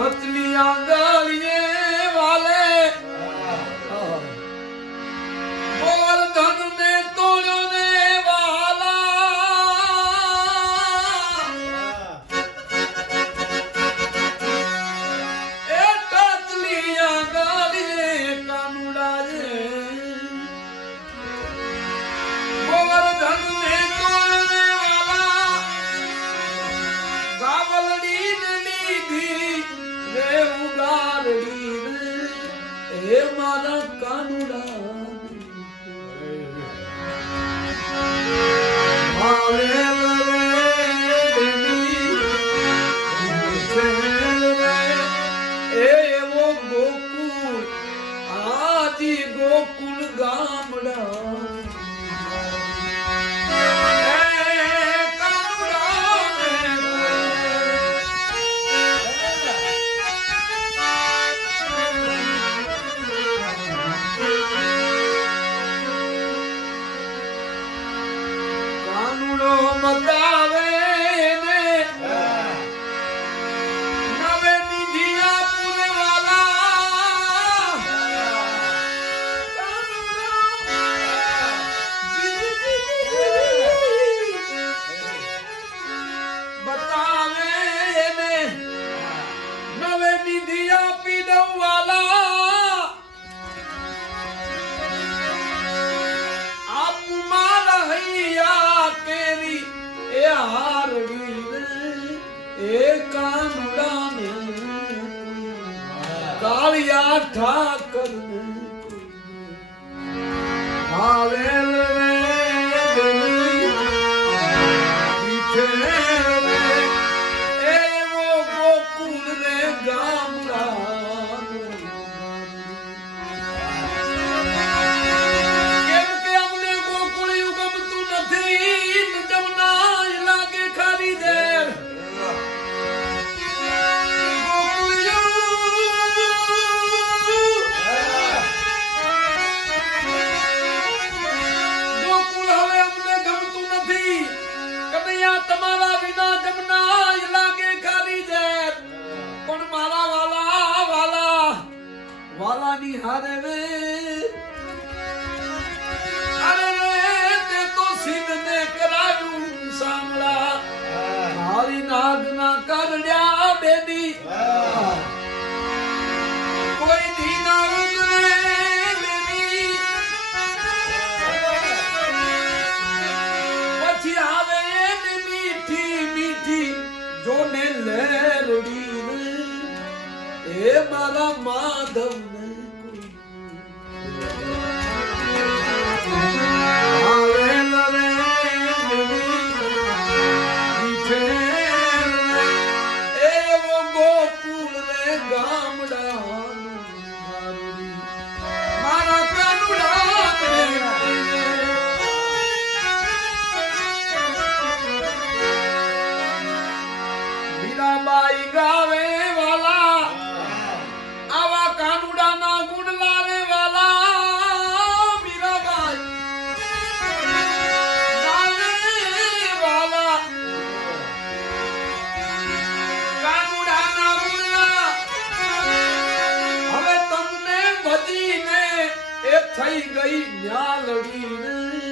તતલી આંગળીએ લાડડી હે મારા કાનુડા ગોકુલ ગામડા Ramadan. ஆரடிது ஏகானுடான காளியா டாக்கது மாவேலவே ஏ ஓ கோக்குலே காம்ரா વિહારવે અરે તે તો સિદ્ધ ને કરાવ્યું સાંભળા મારી નાગ ના કરડ્યા બેદી કોઈ દી ના ઉતરે બેદી પછી આવે એની મીઠી મીઠી જોને લેરડી એ મારા માધવ થઈ ગઈ ન્યા લડી